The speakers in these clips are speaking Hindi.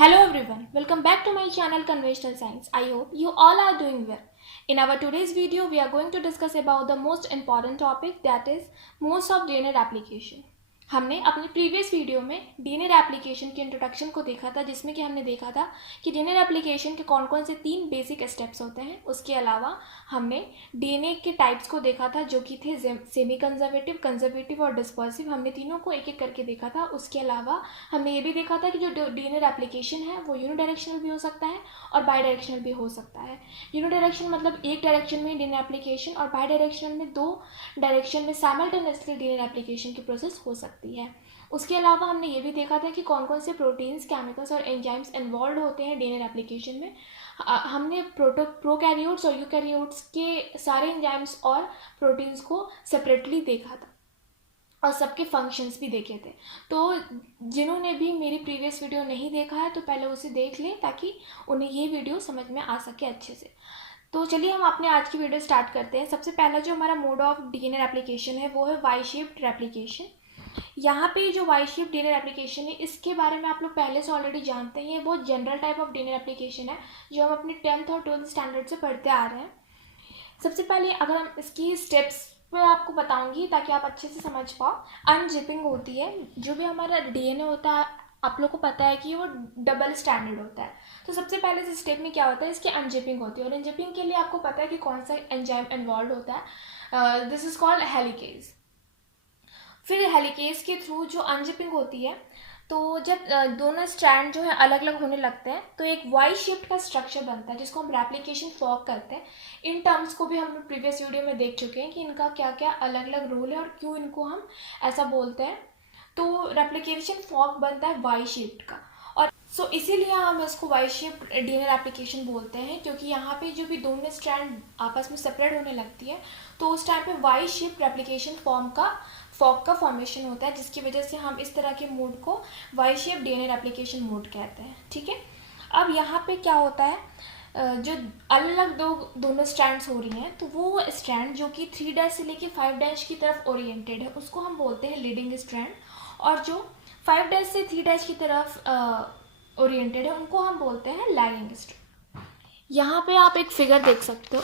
Hello everyone, welcome back to my channel Conventional Science. I hope you all are doing well. In our today's video, we are going to discuss about the most important topic, that is modes of DNA replication. हमने अपनी प्रीवियस वीडियो में डीएनए रेप्लिकेशन के इंट्रोडक्शन को देखा था, जिसमें कि हमने देखा था कि डीएनए रेप्लिकेशन के कौन कौन से 3 बेसिक स्टेप्स होते हैं। उसके अलावा हमने डीएनए के टाइप्स को देखा था, जो कि थे सेमी कंजर्वेटिव, कंजर्वेटिव और डिस्पर्सिव। हमने तीनों को एक एक करके देखा था। उसके अलावा हमने ये भी देखा था कि जो डीएनए रेप्लिकेशन है वो यूनिडायरेक्शनल भी हो सकता है और बाई डायरेक्शनल भी हो सकता है। यूनिडायरेक्शनल मतलब एक डायरेक्शन में डीएनए एप्लीकेशन, और बाई डायरेक्शनल में 2 डायरेक्शन में साइमल्टेनियसली डीएनए एप्लीकेशन की प्रोसेस हो सकती है। उसके अलावा हमने ये भी देखा था कि कौन कौन से प्रोटीन्स, केमिकल्स और एंजाइम्स इन्वॉल्व होते हैं डीएनए एप्लीकेशन में। हमने प्रोकैरियोट्स और यूकैरियोट्स के सारे एंजाइम्स और प्रोटीन्स को सेपरेटली देखा था और सबके फंक्शंस भी देखे थे। तो जिन्होंने भी मेरी प्रीवियस वीडियो नहीं देखा है तो पहले उसे देख लें, ताकि उन्हें ये वीडियो समझ में आ सके अच्छे से। तो चलिए हम अपने आज की वीडियो स्टार्ट करते हैं। सबसे पहला जो हमारा मोड ऑफ डीएनए रेप्लिकेशन है वो है वाई शेप्ड रेप्लिकेशन। यहाँ पे जो वाई शेप डीएनए रेप्लिकेशन है, इसके बारे में आप लोग पहले से ऑलरेडी जानते हैं। ये बहुत general type of DNA replication है जो हम अपने 10th और 12th स्टैंडर्ड से पढ़ते आ रहे हैं। सबसे पहले अगर हम इसकी स्टेप्स मैं आपको बताऊंगी ताकि आप अच्छे से समझ पाओ। अनजिपिंग होती है। जो भी हमारा डीएनए होता है, आप लोग को पता है कि वो डबल स्टैंडर्ड होता है। तो सबसे पहले इस स्टेप में क्या होता है, इसकी अनजिपिंग होती है। और अनजिपिंग के लिए आपको पता है कि कौन सा एंजाइम इन्वॉल्व होता है। This is called helicase. फिर हेलिकेज के थ्रू जो अनजिपिंग होती है, तो जब दोनों स्ट्रैंड जो है अलग अलग होने लगते हैं तो एक वाई शेप्ड का स्ट्रक्चर बनता है, जिसको हम रेप्लिकेशन फॉर्क करते हैं। इन टर्म्स को भी हम लोग प्रीवियस वीडियो में देख चुके हैं कि इनका क्या क्या अलग अलग रूल है और क्यों इनको हम ऐसा बोलते हैं। तो रेप्लिकेशन फॉर्क बनता है वाई शेप्ड का, और सो इसीलिए हम इसको वाई शेप्ड डीएनए रेप्लिकेशन बोलते हैं, क्योंकि यहाँ पे जो भी दोनों स्ट्रैंड आपस में सेपरेट होने लगती है तो उस टाइम पे वाई शेप्ड रेप्लिकेशन फॉर्क का फॉर्मेशन होता है, जिसकी वजह से हम इस तरह के मोड को Y shape DNA replication mode कहते हैं। ठीक है। अब यहाँ पे क्या होता है, जो अलग अलग दोनों स्ट्रैंड्स हो रही हैं, तो वो स्ट्रैंड जो कि 3' से लेके 5' की तरफ ओरिएंटेड है उसको हम बोलते हैं लीडिंग स्ट्रैंड, और जो 5' से 3' की तरफ ओरिएंटेड है उनको हम बोलते हैं लैगिंग स्ट्रैंड। यहाँ पे आप एक फिगर देख सकते हो।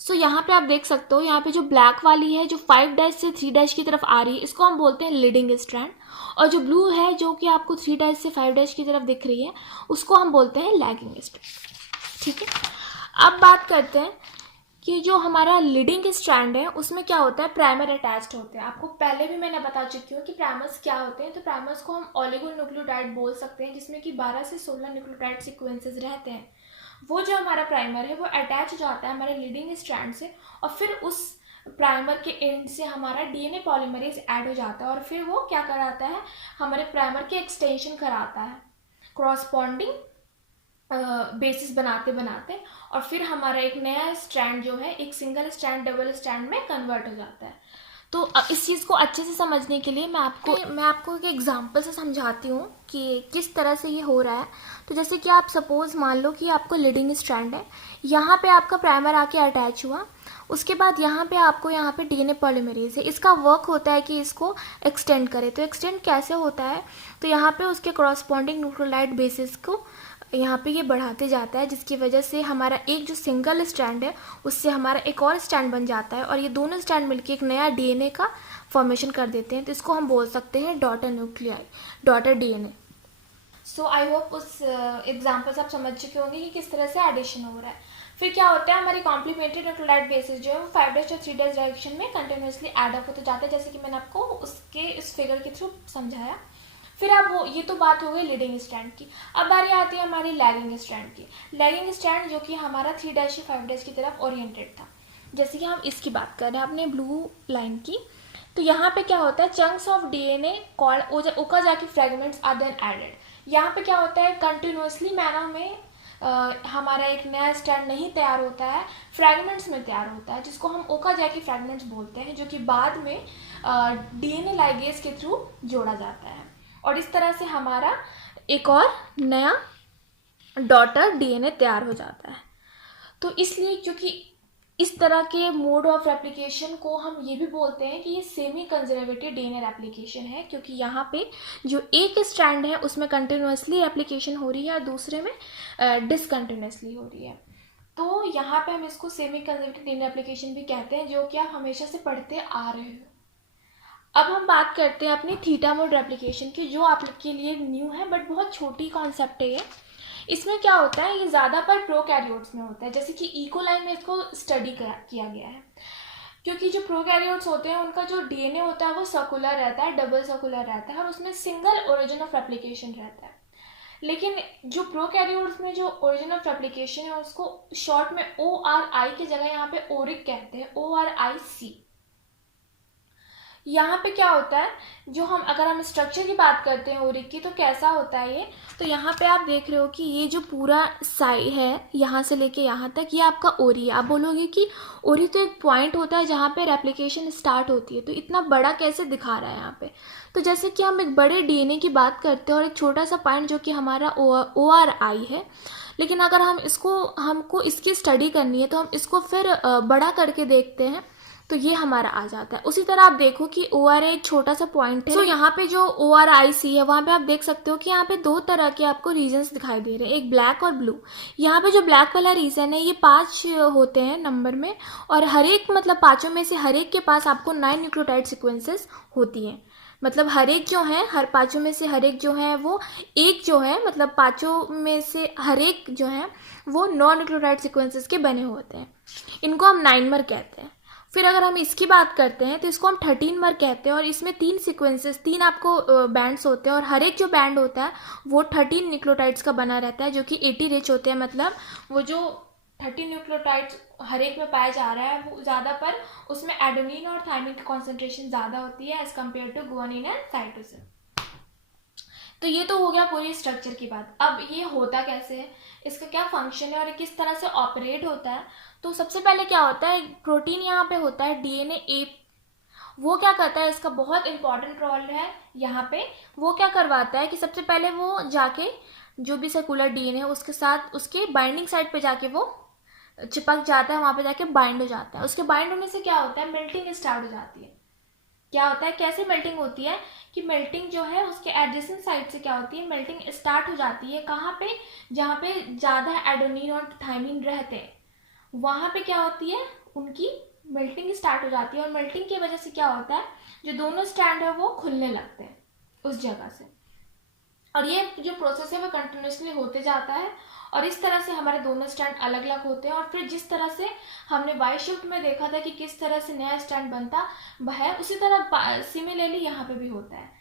सो यहाँ पे आप देख सकते हो, यहाँ पे जो ब्लैक वाली है जो 5' से 3' की तरफ आ रही है, इसको हम बोलते हैं लीडिंग स्ट्रैंड। और जो ब्लू है जो कि आपको 3' से 5' की तरफ दिख रही है, उसको हम बोलते हैं लैगिंग स्ट्रैंड। ठीक है। अब बात करते हैं कि जो हमारा लीडिंग स्ट्रैंड है उसमें क्या होता है, प्राइमर अटैच्ड होते हैं। आपको पहले भी मैंने बता चुकी हूँ कि प्राइमर्स क्या होते हैं। तो प्राइमर्स को हम ओलिगोन्यूक्लियोटाइड बोल सकते हैं, जिसमें कि 12 से 16 न्यूक्लियोटाइड सीक्वेंसेस रहते हैं। वो जो हमारा प्राइमर है वो अटैच हो जाता है हमारे लीडिंग स्ट्रैंड से, और फिर उस प्राइमर के एंड से हमारा डीएनए पॉलीमरेज ऐड हो जाता है, और फिर वो क्या कराता है, हमारे प्राइमर के एक्सटेंशन कराता है क्रॉसपॉन्डिंग बेसिस बनाते बनाते, और फिर हमारा एक नया स्ट्रैंड जो है एक सिंगल स्ट्रैंड डबल स्ट्रैंड में कन्वर्ट हो जाता है। तो इस चीज़ को अच्छे से समझने के लिए मैं आपको एक एग्जांपल से समझाती हूँ कि किस तरह से ये हो रहा है। तो जैसे कि आप सपोज मान लो कि आपको लीडिंग स्ट्रैंड है, यहाँ पे आपका प्राइमर आके अटैच हुआ, उसके बाद यहाँ पे डीएनए पॉलीमरेज है। इसका वर्क होता है कि इसको एक्सटेंड करे। तो एक्सटेंड कैसे होता है, तो यहाँ पे उसके कॉरस्पॉन्डिंग न्यूक्लियोटाइड बेसिस को यहाँ पे ये बढ़ाते जाता है, जिसकी वजह से हमारा एक जो सिंगल स्ट्रैंड है उससे हमारा एक और स्ट्रैंड बन जाता है, और ये दोनों स्ट्रैंड मिलकर एक नया डीएनए का फॉर्मेशन कर देते हैं। तो इसको हम बोल सकते हैं daughter nuclei, daughter DNA. So I hope उस एग्जाम्पल से आप समझ चुके होंगे कि किस तरह से एडिशन हो रहा है। फिर क्या होता है, हमारी कॉम्प्लीमेंट्री न्यूक्लियोटाइड बेसिस जो है 5' और 3' डायरेक्शन में कंटिन्यूसली एड अप होते जाते हैं, जैसे कि मैंने आपको उसके इस फिगर के थ्रू समझाया। फिर अब वो ये तो बात हो गई लीडिंग स्ट्रैंड की। अब बारी आती है हमारी लैगिंग स्ट्रैंड की। लैगिंग स्ट्रैंड जो कि हमारा 3' से 5' की तरफ ओरिएंटेड था, जैसे कि हम इसकी बात कर रहे हैं अपने ब्लू लाइन की। तो यहाँ पे क्या होता है, chunks of DNA called Okazaki fragments are then added. यहाँ पे क्या होता है, कंटिन्यूसली मैनर में हमारा एक नया स्ट्रैंड नहीं तैयार होता है, फ्रैगमेंट्स में तैयार होता है, जिसको हम ओकाजाकी फ्रैगमेंट्स बोलते हैं, जो कि बाद में डीएनए लाइगेज के थ्रू जोड़ा जाता है, और इस तरह से हमारा एक और नया डॉटर डीएनए तैयार हो जाता है। तो इसलिए क्योंकि इस तरह के मोड ऑफ रेप्लिकेशन को हम ये भी बोलते हैं कि ये सेमी कंजर्वेटिव डीएनए रेप्लिकेशन है, क्योंकि यहाँ पे जो एक स्ट्रैंड है उसमें कंटिन्यूसली रेप्लिकेशन हो रही है और दूसरे में डिसकंटिन्यूसली हो रही है। तो यहाँ पे हम इसको सेमी कंजर्वेटिव डीएनए रेप्लिकेशन भी कहते हैं, जो कि आप हमेशा से पढ़ते आ रहे हो। अब हम बात करते हैं अपनी थीटा मोड रेप्लिकेशन की, जो आपके लिए न्यू है बट बहुत छोटी कॉन्सेप्ट है ये। इसमें क्या होता है, ये ज़्यादातर प्रोकैरियोट्स में होता है, जैसे कि इकोलाई में इसको स्टडी किया गया है, क्योंकि जो प्रोकैरियोट्स होते हैं उनका जो डीएनए होता है वो सर्कुलर रहता है, डबल सर्कुलर रहता है और उसमें सिंगल ओरिजिन ऑफ रेप्लिकेशन रहता है। लेकिन जो प्रोकैरियोट्स में जो ओरिजिन ऑफ रेप्लिकेशन है उसको शॉर्ट में ORI की जगह यहाँ पे ओरिक कहते हैं, ORIC। यहाँ पे क्या होता है, जो हम अगर हम स्ट्रक्चर की बात करते हैं ओरिक की, तो कैसा होता है ये, तो यहाँ पे आप देख रहे हो कि ये जो पूरा साइड है यहाँ से लेके यहाँ तक, ये आपका ओरी है। आप बोलोगे कि ओरी तो एक पॉइंट होता है जहाँ पे रेप्लिकेशन स्टार्ट होती है, तो इतना बड़ा कैसे दिखा रहा है यहाँ पे। तो जैसे कि हम एक बड़े डीएनए की बात करते हैं और एक छोटा सा पॉइंट जो कि हमारा ORI है, लेकिन अगर हमको इसकी स्टडी करनी है तो हम इसको फिर बड़ा करके देखते हैं, तो ये हमारा आ जाता है। उसी तरह आप देखो कि ORA एक छोटा सा पॉइंट है, तो यहाँ पे जो ORIC है वहाँ पे आप देख सकते हो कि यहाँ पे 2 तरह के आपको रीजन्स दिखाई दे रहे हैं, एक ब्लैक और ब्लू। यहाँ पे जो ब्लैक वाला रीजन है ये 5 होते हैं नंबर में, और हर एक मतलब 5 में से हर एक के पास आपको 9 न्यूक्लियोटाइड सीक्वेंसेस होती हैं। मतलब हर एक जो है, हर 5 में से हर एक जो है वो एक जो है, मतलब 5 में से हर एक जो है वो 9 न्यूक्लियोटाइड सीक्वेंसेस के बने होते हैं। इनको हम 9-मर कहते हैं। फिर अगर हम इसकी बात करते हैं तो इसको हम 13-मर कहते हैं, और इसमें 3 सीक्वेंसेस, 3 आपको बैंड्स होते हैं, और हर एक जो बैंड होता है वो 13 न्यूक्लियोटाइड्स का बना रहता है, जो कि 80 रिच होते हैं। मतलब वो जो 13 न्यूक्लियोटाइड्स हर एक में पाया जा रहा है वो ज़्यादा, पर उसमें एडेनिन और थायमिन की कॉन्सेंट्रेशन ज़्यादा होती है as compared to guanine and cytosine. तो ये तो हो गया पूरी स्ट्रक्चर की बात। अब ये होता कैसे है, इसका क्या फंक्शन है और किस तरह से ऑपरेट होता है। तो सबसे पहले क्या होता है, प्रोटीन यहाँ पे होता है DNA, वो क्या करता है, इसका बहुत इंपॉर्टेंट रोल है यहाँ पे। वो क्या करवाता है कि सबसे पहले वो जाके जो भी सर्कुलर DNA है उसके साथ उसके बाइंडिंग साइड पे जाके वो चिपक जाता है, वहाँ पे जाके बाइंड हो जाता है। उसके बाइंड होने से क्या होता है, मेल्टिंग स्टार्ट हो जाती है। क्या होता है, कैसे मेल्टिंग होती है कि मेल्टिंग जो है उसके एडजेसेंट साइड से क्या होती है, मेल्टिंग स्टार्ट हो जाती है। कहाँ पे, जहाँ पे ज़्यादा एडेनिन और थायमिन रहते हैं वहाँ पे क्या होती है, उनकी मेल्टिंग स्टार्ट हो जाती है। और मेल्टिंग की वजह से क्या होता है, जो दोनों स्ट्रैंड है वो खुलने लगते हैं उस जगह से, और ये जो प्रोसेस है वो कंटिन्यूसली होते जाता है। और इस तरह से हमारे दोनों स्ट्रैंड अलग अलग होते हैं। और फिर जिस तरह से हमने वाई शिफ्ट में देखा था कि किस तरह से नया स्ट्रैंड बनता है, उसी तरह सिमिलरली यहाँ पे भी होता है।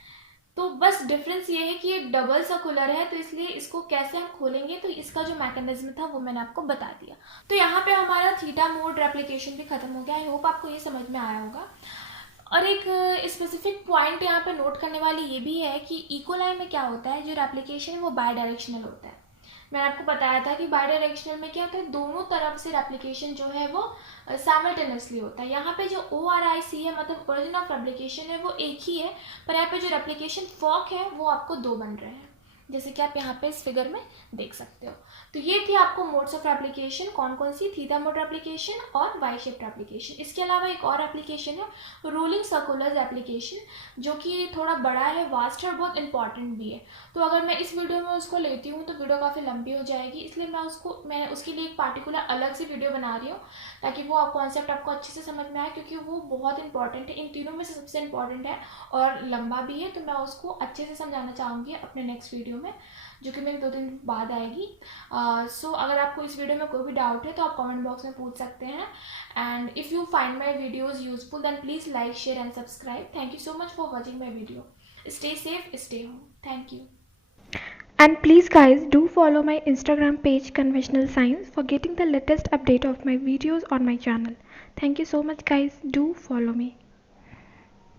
तो बस डिफरेंस ये है कि ये डबल सर्कुलर है, तो इसलिए इसको कैसे हम खोलेंगे, तो इसका जो मैकेनिज्म था वो मैंने आपको बता दिया। तो यहाँ पे हमारा थीटा मोड रेप्लिकेशन भी खत्म हो गया। आई होप आपको ये समझ में आया होगा। और एक स्पेसिफिक पॉइंट यहाँ पे नोट करने वाली ये भी है कि इकोलाई में क्या होता है, जो रेप्लिकेशन वो बाय डायरेक्शनल होता है। मैंने आपको बताया था कि बाय डायरेक्शनल में क्या होता है, दोनों तरफ से रेप्लिकेशन जो है वो साइमल्टेनियसली होता है। यहाँ पे जो ORIC है, मतलब ओरिजिन ऑफ रेप्लिकेशन है, वो एक ही है, पर यहाँ पे जो रेप्लिकेशन फॉर्क है वो आपको 2 बन रहे हैं, जैसे कि आप यहाँ पे इस फिगर में देख सकते हो। तो ये थी आपको मोड्स ऑफ रेप्लिकेशन, कौन कौन सी, थीटा मोड रेप्लिकेशन और वाई शेप्ड रेप्लिकेशन। इसके अलावा एक और एप्लीकेशन है रोलिंग सर्कुलर एप्लीकेशन, जो कि थोड़ा बड़ा है, वास्ट है और बहुत इंपॉर्टेंट भी है। तो अगर मैं इस वीडियो में उसको लेती हूँ तो वीडियो काफ़ी लंबी हो जाएगी, इसलिए मैं उसके लिए एक पार्टिकुलर अलग से वीडियो बना रही हूँ, ताकि वो कॉन्सेप्ट आपको अच्छे से समझ में आए, क्योंकि वो बहुत इंपॉर्टेंट है, इन तीनों में से सबसे इंपॉर्टेंट है और लंबा भी है। तो मैं उसको अच्छे से समझाना चाहूँगी अपने नेक्स्ट वीडियो में, जो कि मेरे 2 दिन बाद आएगी। सो अगर आपको इस वीडियो में कोई भी डाउट है तो आप कमेंट बॉक्स में पूछ सकते हैं। And if you find my videos useful then please like, share and subscribe. Thank you so much for watching my video. Stay safe, stay home. Thank you. And please guys, do follow my Instagram page Conventional Science for getting the latest update of my videos on my channel. Thank you so much guys, do follow me.